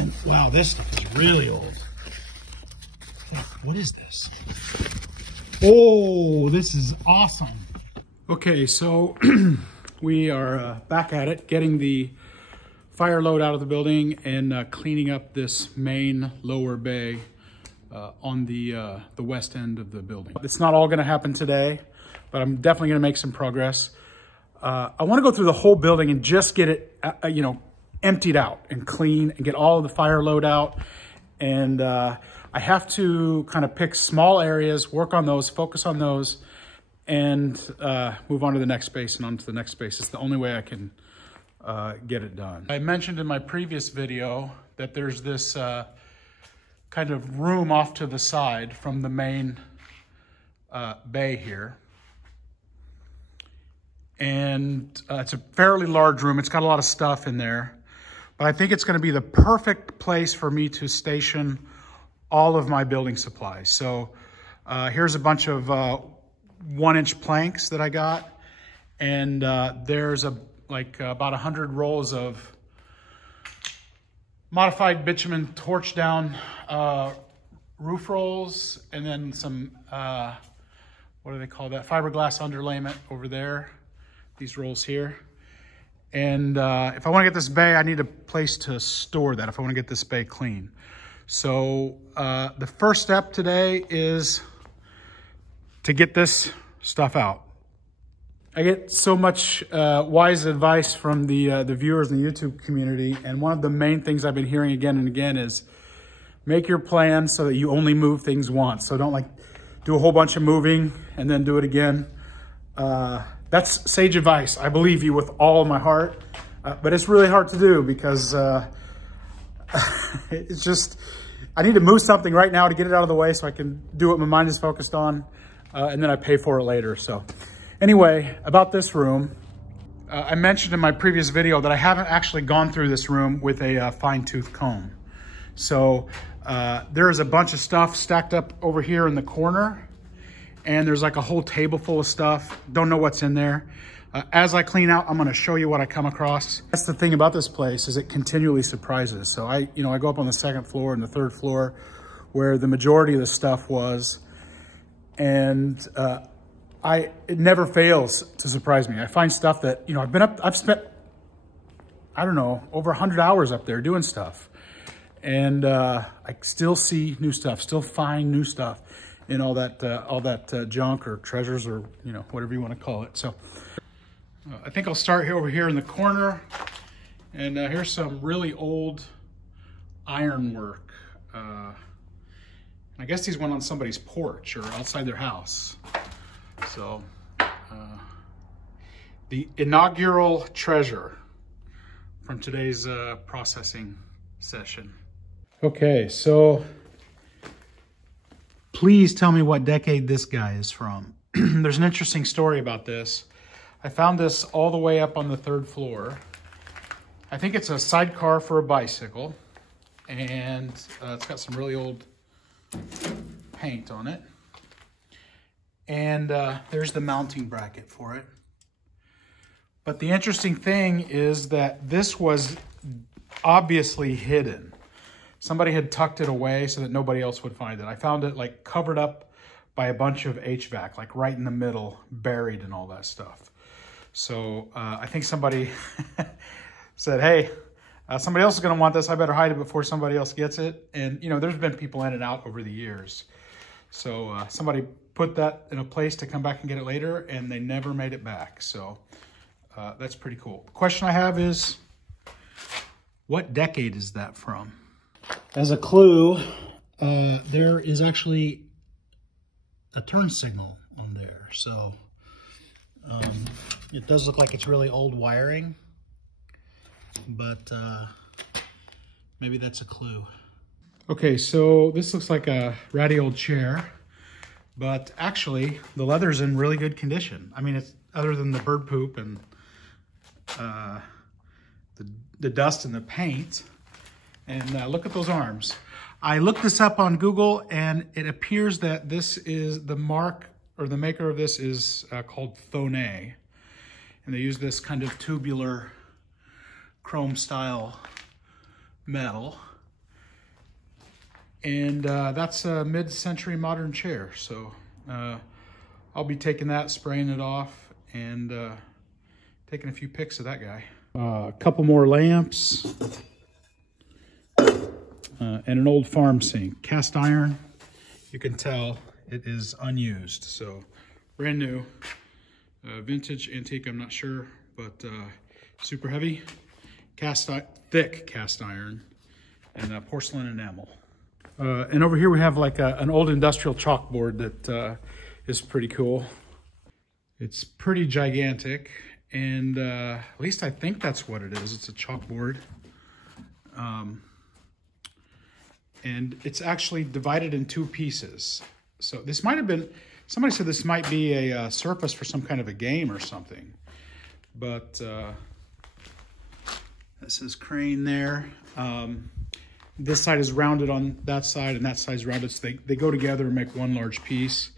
And wow, this stuff is really old. What is this? Oh, this is awesome. Okay, so we are back at it, getting the fire load out of the building and cleaning up this main lower bay on the west end of the building. It's not all gonna happen today, but I'm definitely gonna make some progress. I wanna go through the whole building and just get it, emptied out and clean and get all of the fire load out. And I have to kind of pick small areas, work on those, focus on those, and move on to the next space and on to the next space. It's the only way I can get it done. I mentioned in my previous video that there's this kind of room off to the side from the main bay here. And it's a fairly large room. It's got a lot of stuff in there, but I think it's gonna be the perfect place for me to station all of my building supplies. So here's a bunch of 1-inch planks that I got. And there's about 100 rolls of modified bitumen torch down roof rolls, and then some, what do they call that? Fiberglass underlayment over there, these rolls here. And if I wanna get this bay, I need a place to store that if I wanna get this bay clean. So the first step today is to get this stuff out. I get so much wise advice from the viewers in the YouTube community, and one of the main things I've been hearing again and again is make your plan so that you only move things once. So don't do a whole bunch of moving and then do it again. That's sage advice. I believe you with all of my heart, but it's really hard to do because it's just, I need to move something right now to get it out of the way so I can do what my mind is focused on, and then I pay for it later. So anyway, about this room, I mentioned in my previous video that I haven't actually gone through this room with a fine-tooth comb. So there is a bunch of stuff stacked up over here in the corner, and there's like a whole table full of stuff. Don't know what's in there. As I clean out, I'm gonna show you what I come across. That's the thing about this place, is it continually surprises. So I go up on the second floor and the third floor where the majority of the stuff was, and it never fails to surprise me. I find stuff that, I've spent, I don't know, over 100 hours up there doing stuff. And I still see new stuff, still find new stuff in all that junk or treasures or, whatever you want to call it. So I think I'll start here over here in the corner. And here's some really old ironwork. I guess these went on somebody's porch or outside their house. So the inaugural treasure from today's processing session. Okay, so please tell me what decade this guy is from. There's an interesting story about this. I found this all the way up on the 3rd floor. I think it's a sidecar for a bicycle, and it's got some really old paint on it. And there's the mounting bracket for it. But the interesting thing is that this was obviously hidden. Somebody had tucked it away so that nobody else would find it. I found it covered up by a bunch of HVAC, right in the middle, buried in all that stuff. So I think somebody said, hey, somebody else is gonna want this. I better hide it before somebody else gets it. And there's been people in and out over the years. So somebody put that in a place to come back and get it later, and they never made it back. So that's pretty cool. The question I have is, what decade is that from? As a clue, there is actually a turn signal on there. So it does look like it's really old wiring, but maybe that's a clue. Okay, so this looks like a ratty old chair, but actually the leather's in really good condition. I mean, it's other than the bird poop and the dust and the paint. And look at those arms. I looked this up on Google, and it appears that this is the maker of this is called Thonay. And they use this kind of tubular chrome style metal. And that's a mid-century modern chair. So I'll be taking that, spraying it off, and taking a few pics of that guy. A couple more lamps. And an old farm sink, cast iron. You can tell it is unused, so brand new. Vintage, antique, I'm not sure, but super heavy. Thick cast iron, and porcelain enamel. And over here we have like an old industrial chalkboard that is pretty cool. It's pretty gigantic, and at least I think that's what it is. It's a chalkboard. And it's actually divided in two pieces. So this might have been, somebody said this might be a surface for some kind of a game or something. But this is crane there. This side is rounded on that side, and that side is rounded, so they go together and make one large piece.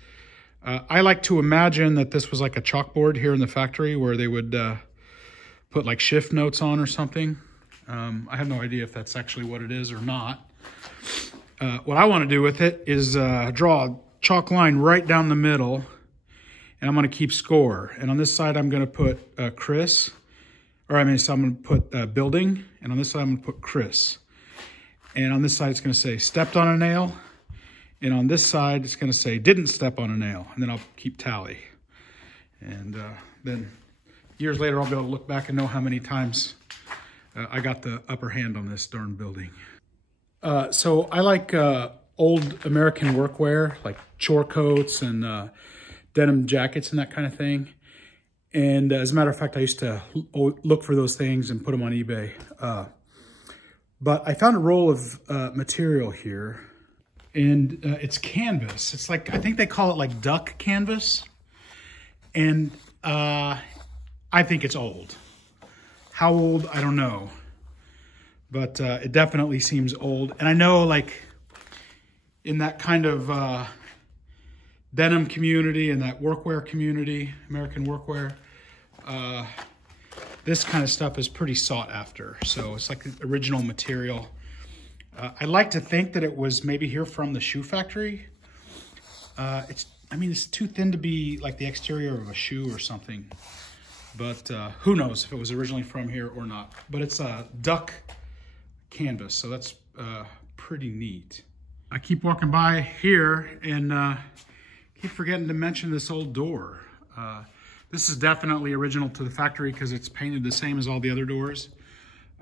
I like to imagine that this was like a chalkboard here in the factory where they would put like shift notes on or something. I have no idea if that's actually what it is or not. What I want to do with it is draw a chalk line right down the middle, and I'm going to keep score. And on this side, I'm going to put Chris, so I'm going to put building, and on this side, I'm going to put Chris. And on this side, it's going to say stepped on a nail, and on this side, it's going to say didn't step on a nail, and then I'll keep tally. And then years later, I'll be able to look back and know how many times I got the upper hand on this darn building. So I like old American workwear, like chore coats and denim jackets and that kind of thing. And as a matter of fact, I used to look for those things and put them on eBay. But I found a roll of material here, and it's canvas. It's like, I think they call it like duck canvas. And I think it's old. How old, I don't know. But it definitely seems old. And I know, like, in that kind of denim community and that workwear community, American workwear, this kind of stuff is pretty sought after. So it's like the original material. I like to think that it was maybe here from the shoe factory. I mean, it's too thin to be like the exterior of a shoe or something. But who knows if it was originally from here or not. But it's a duck canvas, so that's pretty neat. I keep walking by here and keep forgetting to mention this old door. This is definitely original to the factory because it's painted the same as all the other doors,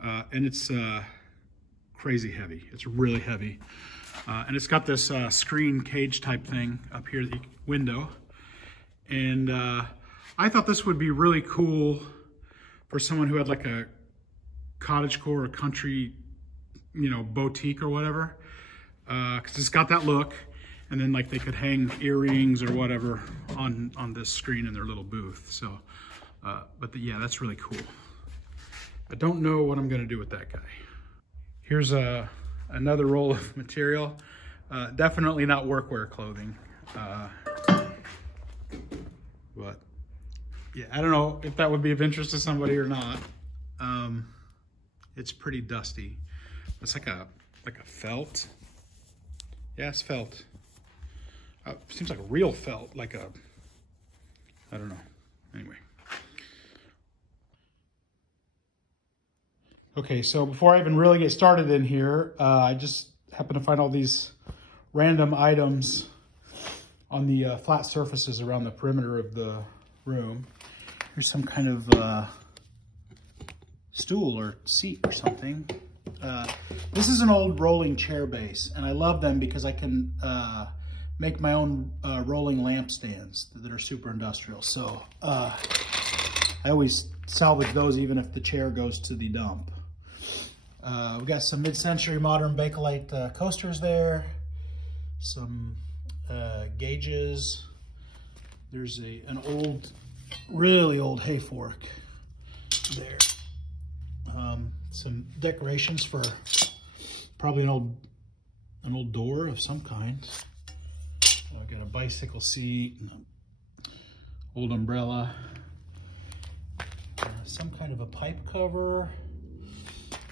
and it's crazy heavy. It's really heavy, and it's got this screen cage type thing up here, the window, and I thought this would be really cool for someone who had like a cottagecore or country, you know, boutique or whatever, because it's got that look, and then like they could hang earrings or whatever on this screen in their little booth. So, yeah, that's really cool. I don't know what I'm gonna do with that guy. Here's another roll of material. Definitely not workwear clothing, but yeah, I don't know if that would be of interest to somebody or not. It's pretty dusty. It's like a felt. Yeah, it's felt. Seems like a real felt, like a, I don't know. Anyway. Okay, so before I even really get started in here, I just happened to find all these random items on the flat surfaces around the perimeter of the room. Here's some kind of stool or seat or something. This is an old rolling chair base, and I love them because I can make my own rolling lamp stands that are super industrial. So I always salvage those even if the chair goes to the dump. We've got some mid-century modern Bakelite coasters there, some gauges. There's an old, really old hay fork there. Some decorations for probably an old door of some kind. I've got a bicycle seat, and an old umbrella, some kind of a pipe cover.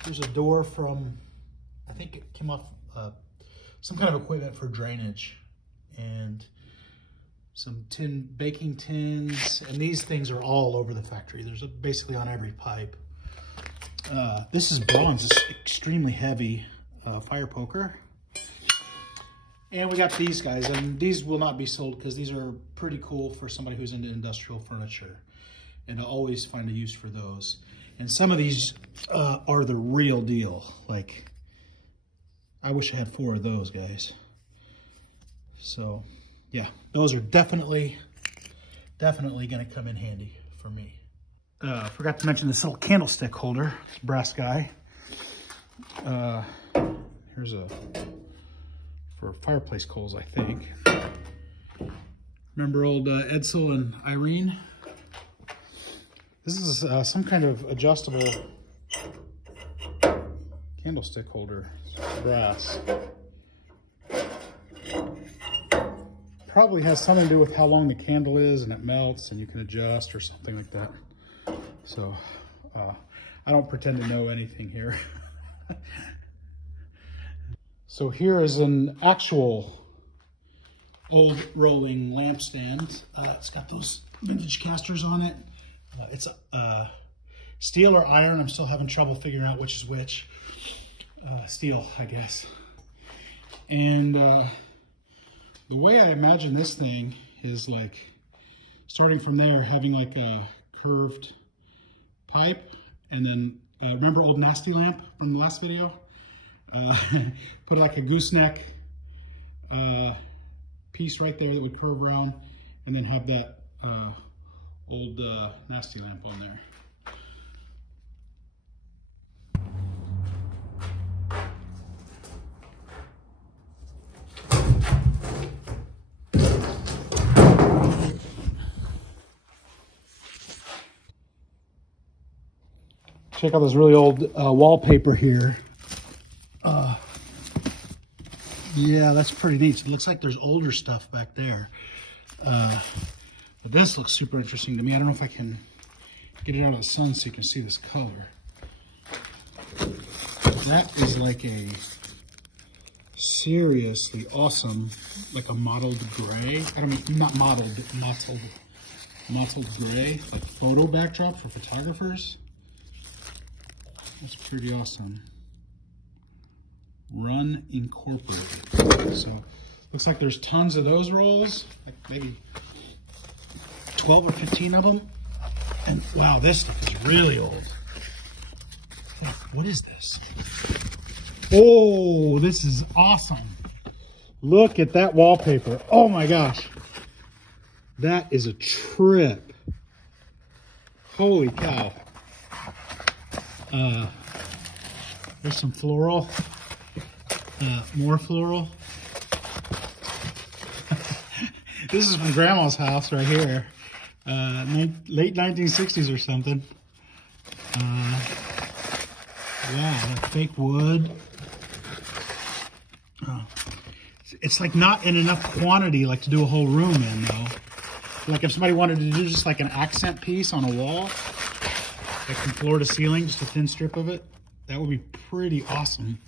There's a door from, I think it came off some kind of equipment for drainage, and some baking tins, and these things are all over the factory. There's basically on every pipe. This is bronze, it's extremely heavy fire poker. And we got these guys, and these will not be sold because these are pretty cool for somebody who's into industrial furniture. And I'll always find a use for those. And some of these are the real deal. Like, I wish I had 4 of those guys. So, yeah, those are definitely gonna come in handy for me. Forgot to mention this little candlestick holder, this brass guy. Here's for fireplace coals, I think. Remember old Edsel and Irene? This is some kind of adjustable candlestick holder. It's brass. Probably has something to do with how long the candle is and it melts and you can adjust or something like that. So I don't pretend to know anything here. So here is an actual old rolling lampstand. It's got those vintage casters on it. It's steel or iron. I'm still having trouble figuring out which is which. Steel, I guess. And the way I imagine this thing is like, starting from there, having like a curved pipe, and then remember old Nasty Lamp from the last video? Put like a gooseneck piece right there that would curve around, and then have that old Nasty Lamp on there. Check out this really old wallpaper here. Yeah, that's pretty neat. It looks like there's older stuff back there. But this looks super interesting to me. I don't know if I can get it out of the sun so you can see this color. That is like a seriously awesome, like a mottled gray. I don't mean, not mottled, but mottled gray, like photo backdrop for photographers. That's pretty awesome. Run Incorporated. So looks like there's tons of those rolls, like maybe 12 or 15 of them. And wow, this stuff is really old. What is this? Oh, this is awesome. Look at that wallpaper. Oh my gosh. That is a trip. Holy cow. There's some floral. More floral. This is from Grandma's house right here. Late 1960s or something. Yeah, fake wood. It's like not in enough quantity like to do a whole room in though. Like if somebody wanted to do just like an accent piece on a wall, like from floor to ceiling, just a thin strip of it, that would be pretty awesome.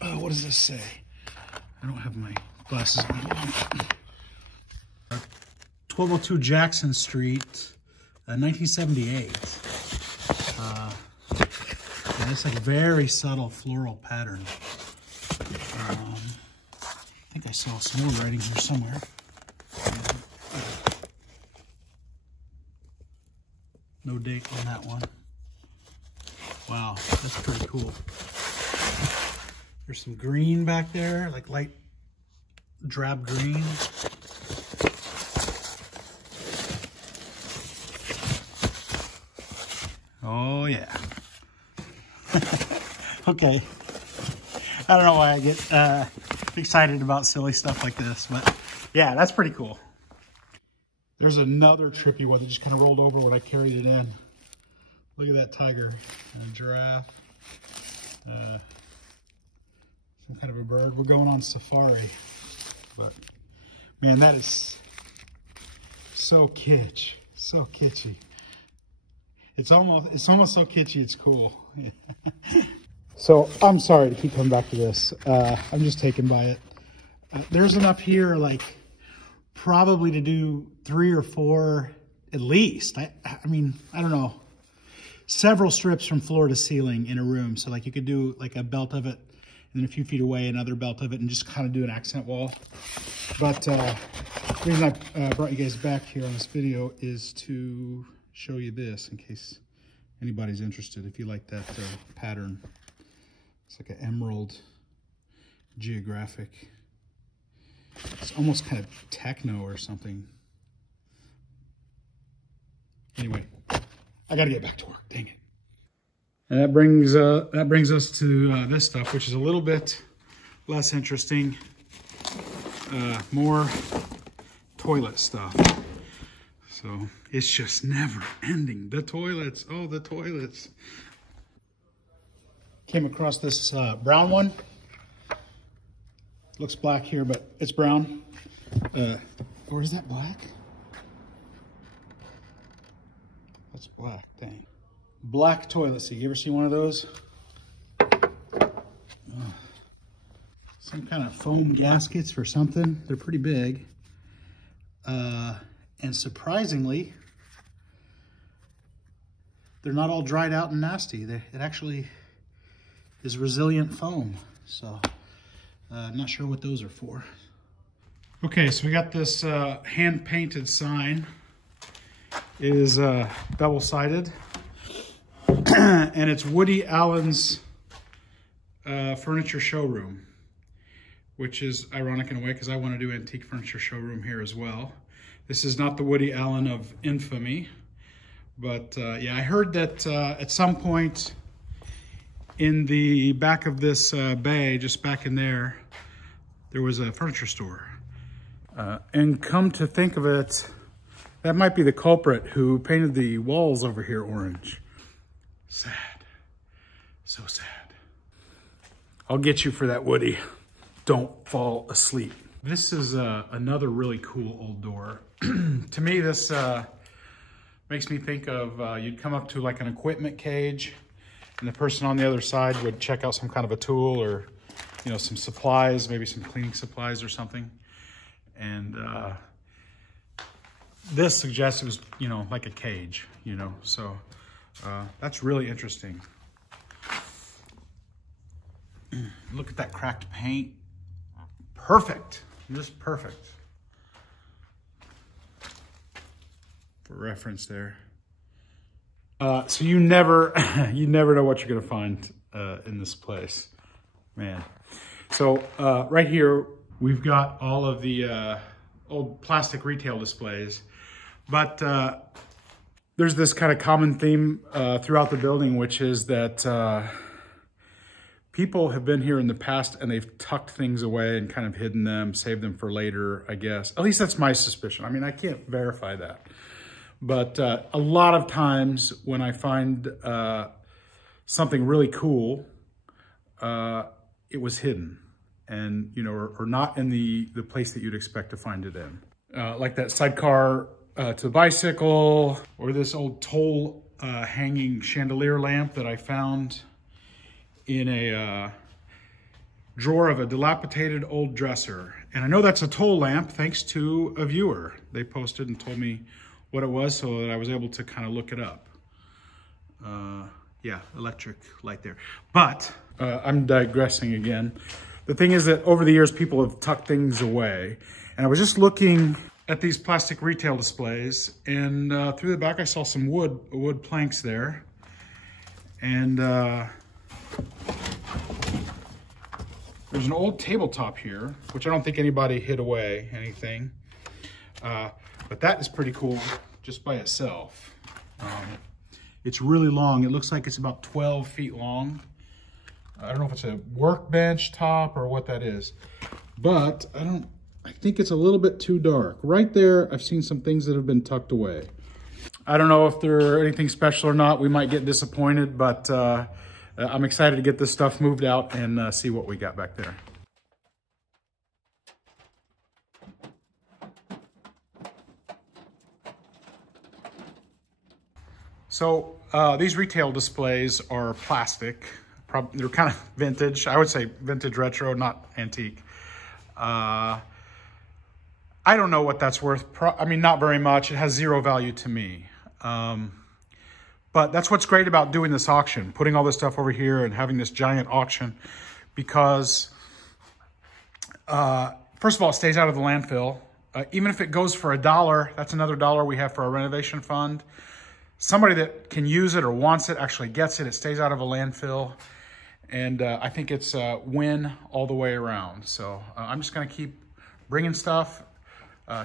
What does this say? I don't have my glasses on. 1202 Jackson Street, 1978. Yeah, it's like a very subtle floral pattern. I think I saw some more writing here somewhere. No date on that one. Wow, that's pretty cool. There's some green back there, like light drab green. Oh yeah. Okay. I don't know why I get excited about silly stuff like this, but yeah, that's pretty cool. There's another trippy one that just kind of rolled over when I carried it in. Look at that tiger and a giraffe. Some kind of a bird. We're going on safari, but man, that is so kitsch, so kitschy. It's almost so kitschy it's cool. So I'm sorry to keep coming back to this. I'm just taken by it. There's enough here, like probably to do 3 or 4 at least. I mean, I don't know. Several strips from floor to ceiling in a room. So like you could do like a belt of it and then a few feet away, another belt of it, and just kind of do an accent wall. But the reason I brought you guys back here on this video is to show you this in case anybody's interested. If you like that pattern, it's like an emerald geographic. It's almost kind of techno or something. Anyway, I got to get back to work. Dang it. And that brings us to this stuff, which is a little bit less interesting. More toilet stuff. So it's just never ending. The toilets. Oh, the toilets. Came across this brown one. Looks black here, but it's brown. Or is that black? That's black, dang. Black toilet seat. You ever see one of those? Oh, some kind of foam gaskets for something. They're pretty big. And surprisingly, they're not all dried out and nasty. It actually is resilient foam. So I'm not sure what those are for. Okay, so we got this hand-painted sign. It is double-sided. And it's Woody Allen's furniture showroom, which is ironic in a way because I want to do antique furniture showroom here as well. This is not the Woody Allen of infamy, but yeah, I heard that at some point in the back of this bay, just back in there, there was a furniture store. And come to think of it, that might be the culprit who painted the walls over here orange. Sad. So sad. I'll get you for that, Woody. Don't fall asleep. This is another really cool old door. To me, this makes me think of you'd come up to like an equipment cage and the person on the other side would check out some kind of a tool or, you know, some supplies, maybe some cleaning supplies or something. And this suggests it was, you know, like a cage, you know, so that's really interesting. Look at that cracked paint. Perfect, just perfect. For reference there. So you never know what you're gonna find in this place, man. So right here, we've got all of the old plastic retail displays, but there's this kind of common theme throughout the building, which is that people have been here in the past and they've tucked things away and kind of hidden them, saved them for later, I guess. At least that's my suspicion. I mean, I can't verify that. But a lot of times when I find something really cool, it was hidden and, you know, or not in the place that you'd expect to find it in. Like that sidecar to the bicycle, or this old toll hanging chandelier lamp that I found in a drawer of a dilapidated old dresser. And I know that's a toll lamp thanks to a viewer. They posted and told me what it was so that I was able to kind of look it up. Yeah, electric light there. But I'm digressing again. The thing is that over the years, people have tucked things away. And I was just looking at these plastic retail displays, and through the back, I saw some wood planks there. And there's an old tabletop here, which I don't think anybody hid away, anything. But that is pretty cool just by itself. It's really long. It looks like it's about 12 feet long. I don't know if it's a workbench top or what that is, but I think it's a little bit too dark. Right there, I've seen some things that have been tucked away. I don't know if they're anything special or not. We might get disappointed, but I'm excited to get this stuff moved out and see what we got back there. So these retail displays are plastic they're kind of vintage. I would say vintage retro, not antique. I don't know what that's worth. I mean, not very much. It has zero value to me. But that's what's great about doing this auction, putting all this stuff over here and having this giant auction, because first of all, it stays out of the landfill. Even if it goes for $1, that's another $1 we have for our renovation fund. Somebody that can use it or wants it actually gets it. It stays out of a landfill. And I think it's a win all the way around. So I'm just going to keep bringing stuff,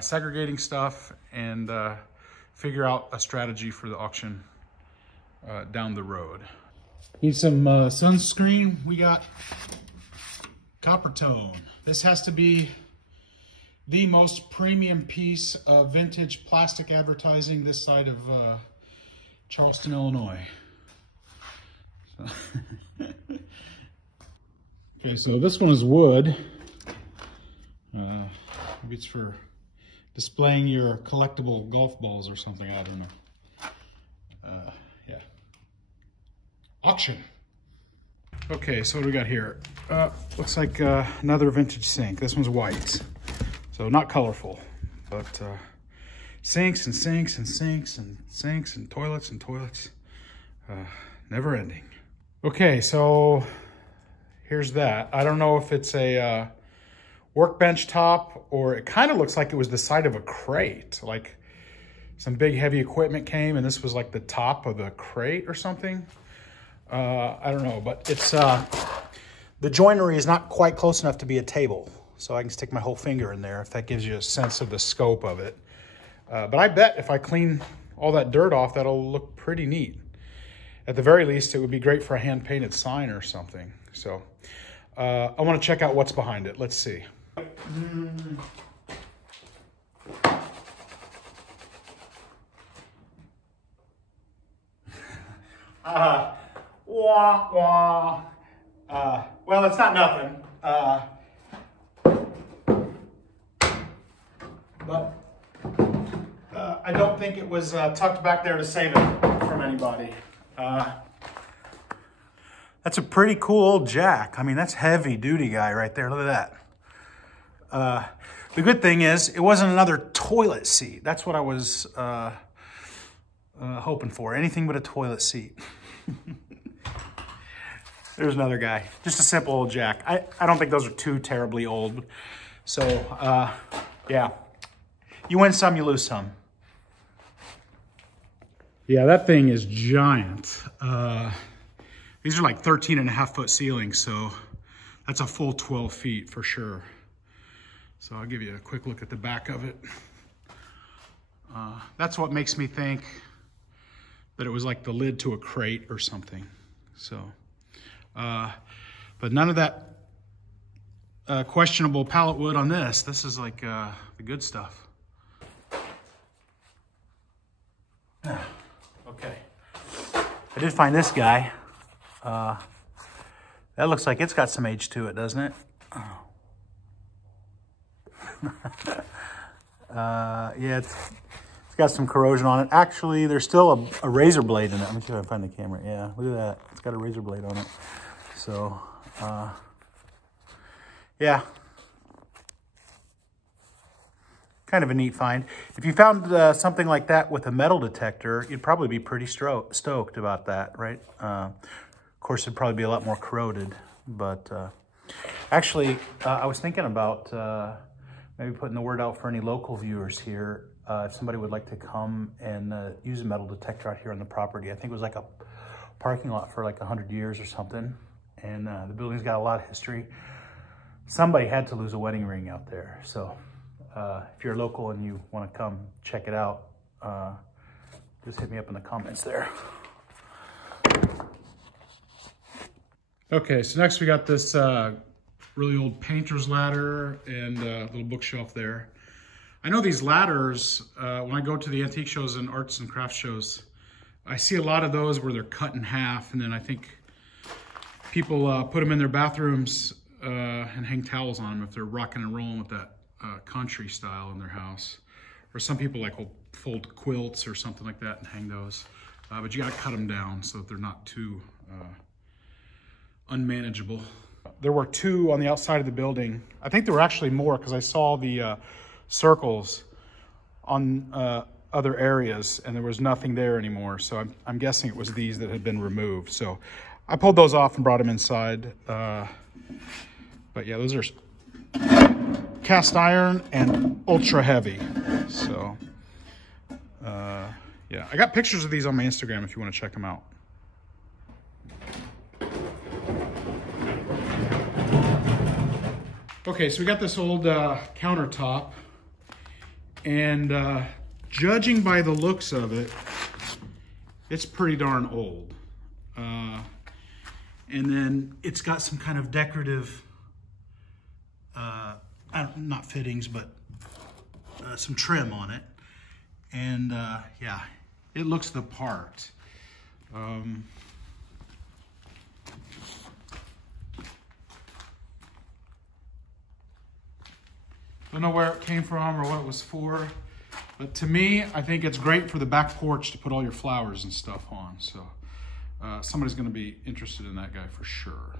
segregating stuff, and figure out a strategy for the auction down the road. Need some sunscreen. We got Copper Tone. This has to be the most premium piece of vintage plastic advertising this side of Charleston, Illinois. Okay, so this one is wood. Maybe it's for displaying your collectible golf balls or something. I don't know. Yeah. Auction. Okay, so what do we got here? Looks like another vintage sink. This one's white, so not colorful, but sinks and sinks and sinks and sinks and toilets and toilets. Never ending. Okay, so here's that. I don't know if it's a workbench top, or it kind of looks like it was the side of a crate. Like some big heavy equipment came and this was like the top of the crate or something. I don't know, but it's the joinery is not quite close enough to be a table. So I can stick my whole finger in there if that gives you a sense of the scope of it. But I bet if I clean all that dirt off, that'll look pretty neat. At the very least, it would be great for a hand-painted sign or something. So I want to check out what's behind it. Let's see. Wah, wah. Well, it's not nothing. But I don't think it was tucked back there to save it from anybody. That's a pretty cool old jack. I mean, that's heavy duty guy right there. Look at that. The good thing is it wasn't another toilet seat. That's what I was hoping for. Anything but a toilet seat. There's another guy. Just a simple old jack. I don't think those are too terribly old. So, yeah. You win some, you lose some. Yeah, that thing is giant. These are like 13.5-foot ceilings, so that's a full 12 feet for sure. So I'll give you a quick look at the back of it. That's what makes me think that it was like the lid to a crate or something. So, but none of that questionable pallet wood on this. This is like the good stuff. Okay, I did find this guy. That looks like it's got some age to it, doesn't it? Oh. Yeah, it's got some corrosion on it. Actually, there's still a razor blade in it. Let me see if I can find the camera. Yeah, look at that. It's got a razor blade on it. So, yeah. Kind of a neat find. If you found something like that with a metal detector, you'd probably be pretty stoked about that, right? Of course, it'd probably be a lot more corroded. But actually, I was thinking about maybe putting the word out for any local viewers here. If somebody would like to come and use a metal detector out here on the property. I think it was like a parking lot for like 100 years or something. And the building's got a lot of history. Somebody had to lose a wedding ring out there. So if you're local and you want to come check it out, just hit me up in the comments there. Okay, so next we got this really old painter's ladder and a little bookshelf there. I know these ladders, when I go to the antique shows and arts and crafts shows, I see a lot of those where they're cut in half, and then I think people put them in their bathrooms and hang towels on them if they're rocking and rolling with that country style in their house. Or some people like will fold quilts or something like that and hang those. But you gotta cut them down so that they're not too unmanageable. There were 2 on the outside of the building. I think there were actually more because I saw the circles on other areas and there was nothing there anymore. So I'm guessing it was these that had been removed. So I pulled those off and brought them inside. But yeah, those are cast iron and ultra heavy. So yeah, I got pictures of these on my Instagram if you want to check them out. Okay, so we got this old countertop, and judging by the looks of it, it's pretty darn old. And then it's got some kind of decorative, not fittings, but some trim on it. And yeah, it looks the part. Don't know where it came from or what it was for, but to me, I think it's great for the back porch to put all your flowers and stuff on. So somebody's going to be interested in that guy for sure.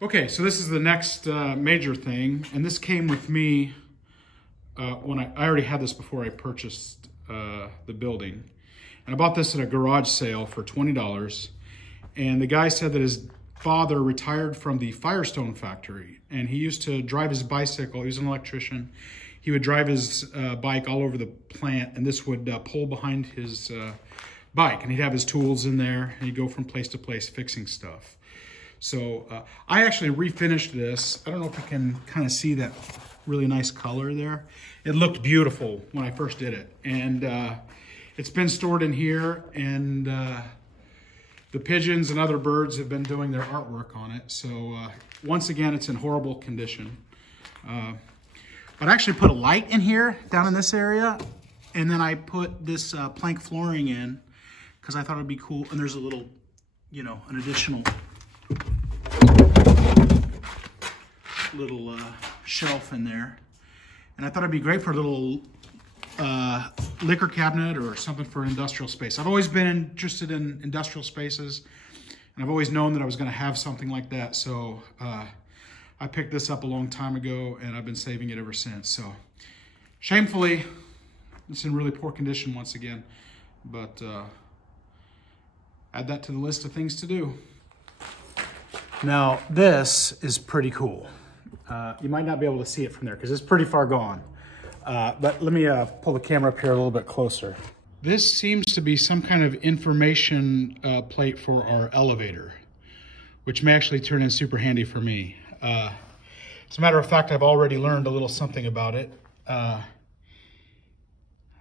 Okay, so this is the next major thing, and this came with me when I already had this before I purchased the building. And I bought this at a garage sale for $20. And the guy said that his father retired from the Firestone factory, and he used to drive his bicycle. He was an electrician. He would drive his bike all over the plant, and this would pull behind his bike, and he'd have his tools in there, and he'd go from place to place fixing stuff. So I actually refinished this. I don't know if you can kind of see that really nice color there. It looked beautiful when I first did it, and it's been stored in here, and the pigeons and other birds have been doing their artwork on it. So once again, it's in horrible condition. But I actually put a light in here down in this area, and then I put this plank flooring in because I thought it'd be cool. And there's a little, you know, an additional little shelf in there. And I thought it'd be great for a little liquor cabinet or something for an industrial space. I've always been interested in industrial spaces, and I've always known that I was going to have something like that. So I picked this up a long time ago, and I've been saving it ever since. So shamefully, it's in really poor condition once again, but add that to the list of things to do. Now this is pretty cool. You might not be able to see it from there because it's pretty far gone. But let me pull the camera up here a little bit closer. This seems to be some kind of information plate for our elevator, which may actually turn in super handy for me. As a matter of fact, I've already learned a little something about it. I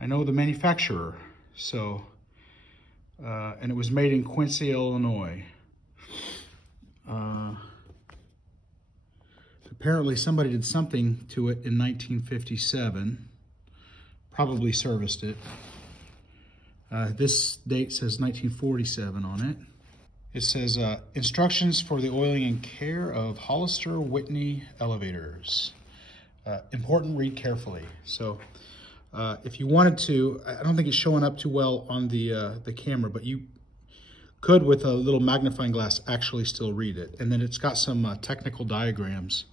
know the manufacturer, so, and it was made in Quincy, Illinois. Apparently somebody did something to it in 1957, probably serviced it. This date says 1947 on it. It says, instructions for the oiling and care of Hollister Whitney elevators. Important, read carefully. So if you wanted to, I don't think it's showing up too well on the camera, but you could, with a little magnifying glass, actually still read it. And then it's got some technical diagrams,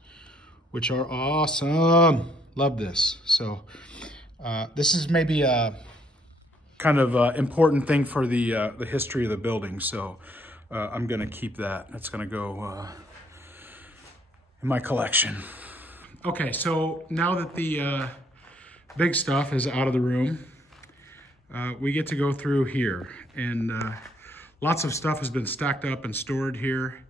which are awesome. Love this. So this is maybe a kind of important thing for the history of the building. So I'm gonna keep that. That's gonna go in my collection. Okay, so now that the big stuff is out of the room, we get to go through here. And lots of stuff has been stacked up and stored here.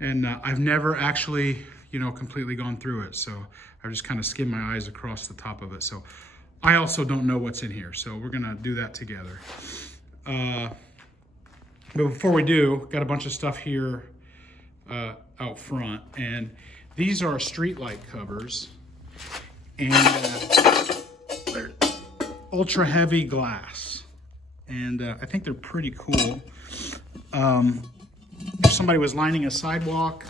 And I've never actually, you know, completely gone through it. So I've just kind of skimmed my eyes across the top of it. So I also don't know what's in here. So we're gonna do that together. But before we do, got a bunch of stuff here out front. And these are street light covers. And they're ultra heavy glass. And I think they're pretty cool. If somebody was lining a sidewalk,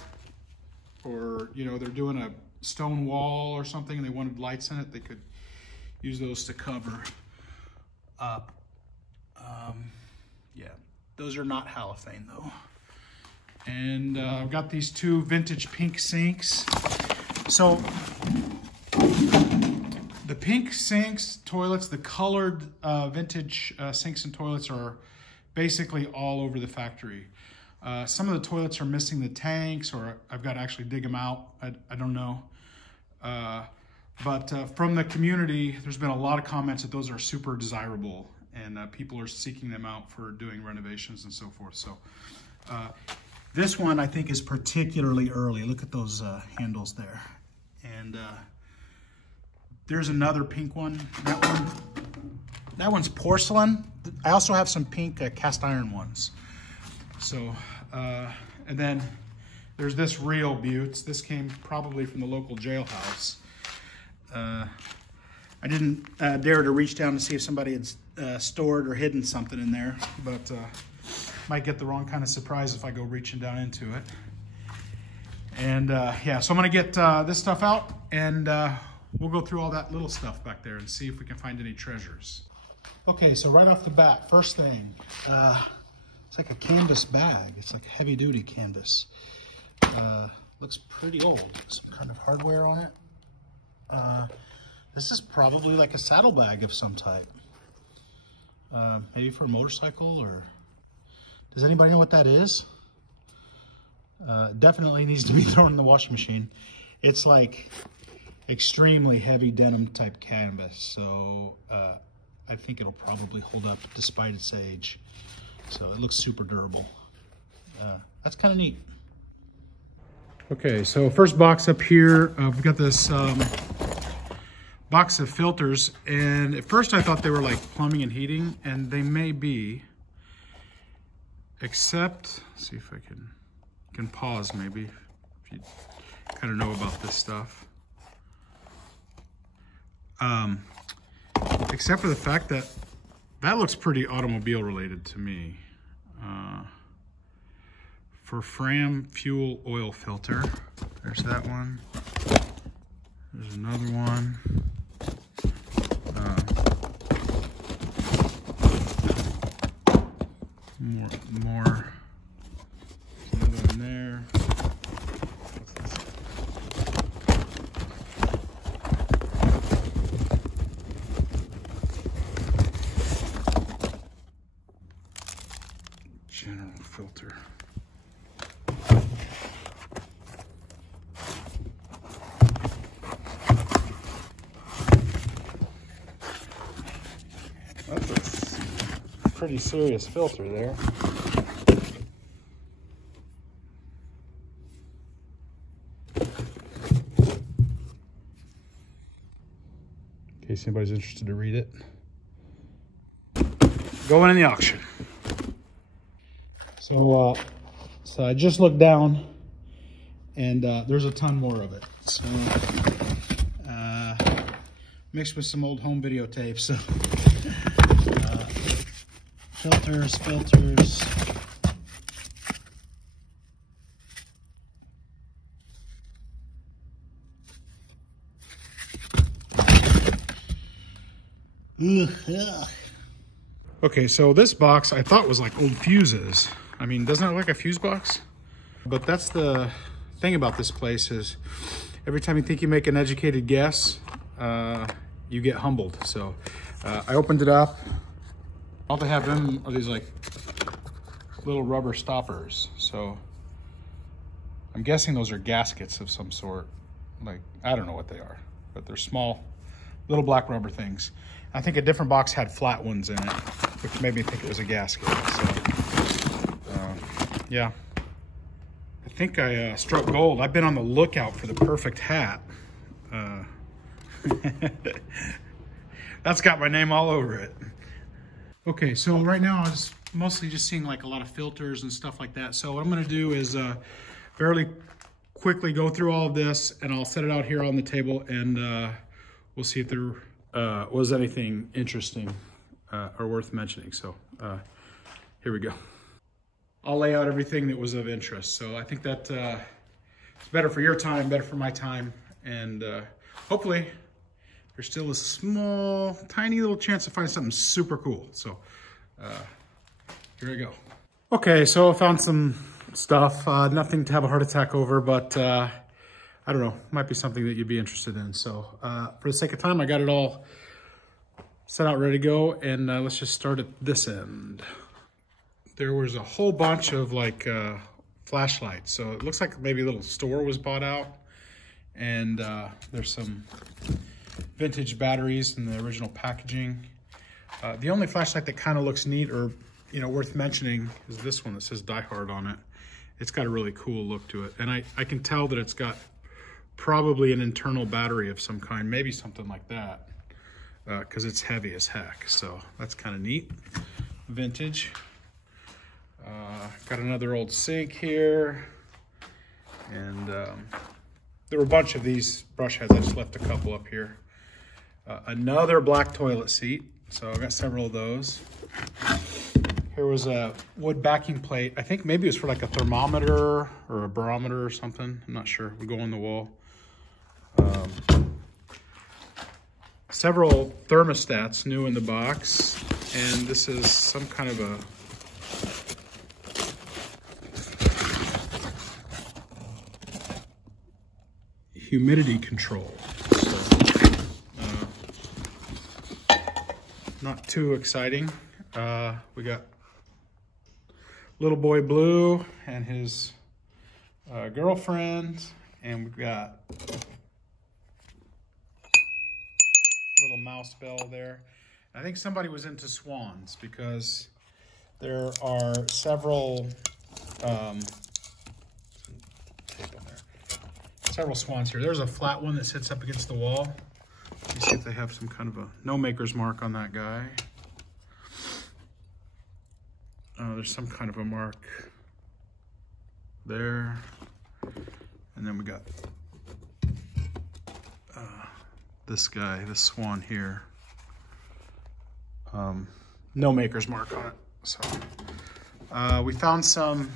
or, you know, they're doing a stone wall or something and they wanted lights in it, they could use those to cover up. Yeah, those are not halophane though. And I've got these two vintage pink sinks. So the pink sinks, toilets, the colored vintage sinks and toilets are basically all over the factory. Some of the toilets are missing the tanks, or I've got to actually dig them out. I don't know. But from the community, there's been a lot of comments that those are super desirable, and people are seeking them out for doing renovations and so forth. So this one I think is particularly early. Look at those handles there. And there's another pink one. That one's porcelain. I also have some pink cast iron ones. So, and then there's this real beaut. This came probably from the local jailhouse. I didn't dare to reach down to see if somebody had stored or hidden something in there, but might get the wrong kind of surprise if I go reaching down into it. And yeah, so I'm gonna get this stuff out, and we'll go through all that little stuff back there and see if we can find any treasures. Okay, so right off the bat, first thing, it's like a canvas bag. It's like heavy duty canvas. Looks pretty old. Some kind of hardware on it. This is probably like a saddlebag of some type. Maybe for a motorcycle, or does anybody know what that is? Definitely needs to be thrown in the washing machine. It's like extremely heavy denim type canvas, so I think it'll probably hold up despite its age. So it looks super durable. That's kind of neat. Okay, so first box up here, we've got this box of filters, and at first I thought they were like plumbing and heating, and they may be, except, let's see if I can pause maybe, if you kind of know about this stuff. Except for the fact that that looks pretty automobile related to me. For Fram fuel oil filter, there's that one. There's another one. More. There's another one there. General filter. That's a pretty serious filter there. In case anybody's interested to read it. Going in the auction. So I just looked down, and there's a ton more of it. So mixed with some old home videotapes. So filters. Okay, so this box I thought was like old fuses. I mean, doesn't it look like a fuse box? But that's the thing about this place, is every time you think you make an educated guess, you get humbled. So I opened it up. All they have in are these like little rubber stoppers. So I'm guessing those are gaskets of some sort. Like, I don't know what they are, but they're small, little black rubber things. I think a different box had flat ones in it, which made me think it was a gasket. So, yeah. I think I struck gold. I've been on the lookout for the perfect hat. That's got my name all over it. Okay, so right now I was mostly just seeing like a lot of filters and stuff like that. So what I'm gonna do is fairly quickly go through all of this, and I'll set it out here on the table, and we'll see if there was anything interesting or worth mentioning. So here we go. I'll lay out everything that was of interest. So I think that it's better for your time, better for my time, and hopefully there's still a small, tiny little chance to find something super cool. So here we go. Okay, so I found some stuff. Nothing to have a heart attack over, but I don't know, might be something that you'd be interested in. So for the sake of time, I got it all set out, ready to go, and let's just start at this end. There was a whole bunch of like flashlights. So it looks like maybe a little store was bought out, and there's some vintage batteries in the original packaging. The only flashlight that kind of looks neat or worth mentioning is this one that says Die Hard on it. It's got a really cool look to it, and I can tell that it's got probably an internal battery of some kind, maybe something like that, because it's heavy as heck. So that's kind of neat. Vintage. Got another old sink here, and there were a bunch of these brush heads. I just left a couple up here. Another black toilet seat, so I got several of those. Here was a wood backing plate. I think maybe it was for like a thermometer or a barometer or something. I'm not sure. We go on the wall. Several thermostats new in the box, and this is some kind of a humidity control. So, not too exciting. We got little boy Blue and his girlfriend, and we've got little mouse bell there. I think somebody was into swans because there are several swans here. There's a flat one that sits up against the wall. Let me see if they have some kind of a no maker's mark on that guy. There's some kind of a mark there. And then we got this guy, this swan here. No maker's mark on it. So we found some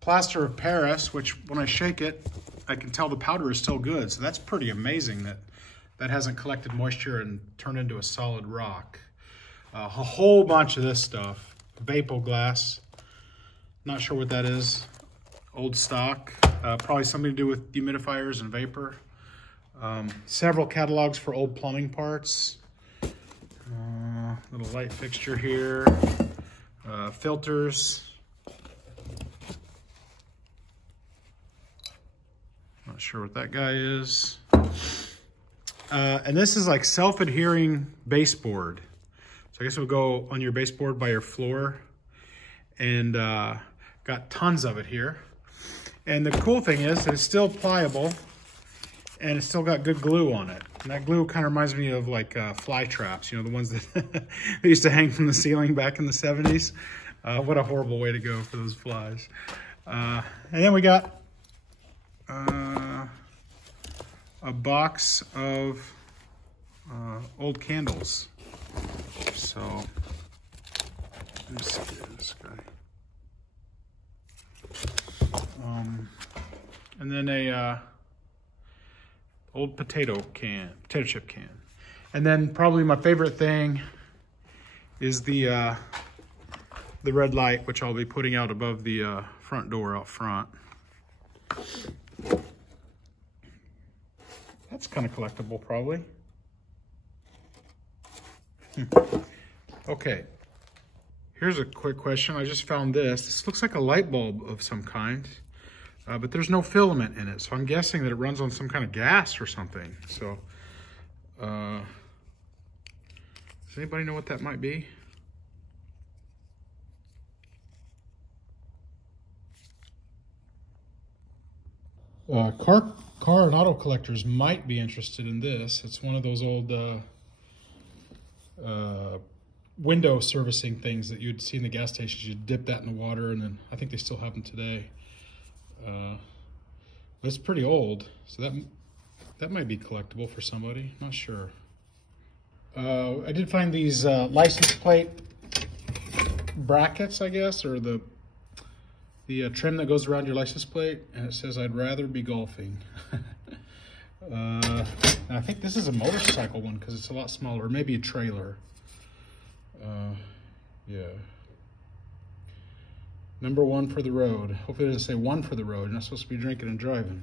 plaster of Paris, which when I shake it, I can tell the powder is still good. So that's pretty amazing that that hasn't collected moisture and turned into a solid rock. A whole bunch of this stuff. Maple glass. Not sure what that is. Old stock. Probably something to do with dehumidifiers and vapor. Several catalogs for old plumbing parts. Little light fixture here. Filters. Not sure what that guy is. And this is like self-adhering baseboard. So I guess it would go on your baseboard by your floor. And got tons of it here. And the cool thing is that it's still pliable and it's still got good glue on it. And that glue kind of reminds me of like fly traps, the ones that they used to hang from the ceiling back in the 70s. What a horrible way to go for those flies. And then we got a box of old candles. So, let me see this guy. And then a old potato chip can. And then probably my favorite thing is the red light, which I'll be putting out above the front door out front. That's kind of collectible, probably. Okay, here's a quick question. I just found this. This looks like a light bulb of some kind, but there's no filament in it. So I'm guessing that it runs on some kind of gas or something. So, does anybody know what that might be? Car and auto collectors might be interested in this. It's one of those old window servicing things that you'd see in the gas stations. You'd dip that in the water, and then I think they still have them today. But it's pretty old, so that might be collectible for somebody. Not sure. I did find these license plate brackets, I guess, or the trim that goes around your license plate, and it says, "I'd rather be golfing." I think this is a motorcycle one because it's a lot smaller, or maybe a trailer. Yeah. Number one for the road. Hopefully it doesn't say one for the road. You're not supposed to be drinking and driving.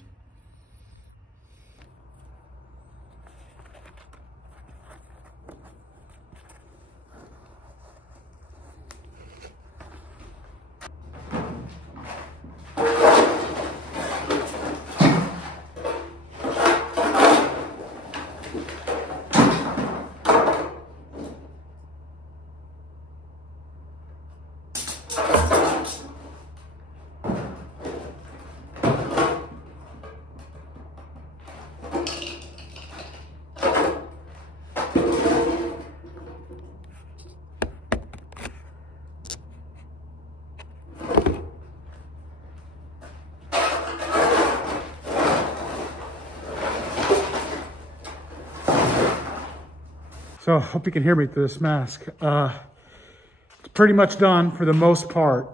So, hope you can hear me through this mask. It's pretty much done for the most part.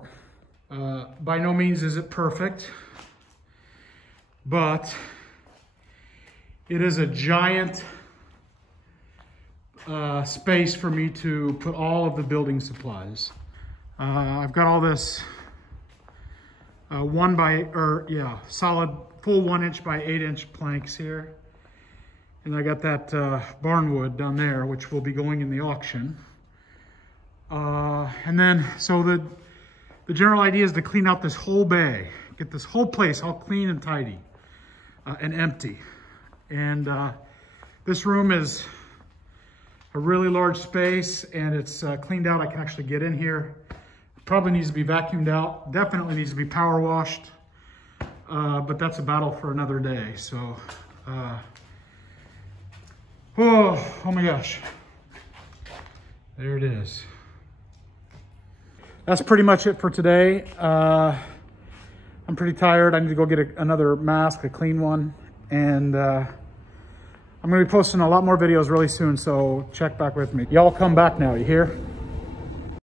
By no means is it perfect, but it is a giant space for me to put all of the building supplies. I've got all this solid full 1" by 8" planks here. And I got that barn wood down there, which will be going in the auction. And then, so the general idea is to clean out this whole bay, get this whole place all clean and tidy and empty. And this room is a really large space, and it's cleaned out. I can actually get in here. Probably needs to be vacuumed out. Definitely needs to be power washed. But that's a battle for another day. So. Oh my gosh. There it is. That's pretty much it for today. I'm pretty tired. I need to go get another mask, a clean one. And I'm going to be posting a lot more videos really soon, so check back with me. Y'all come back now, you hear?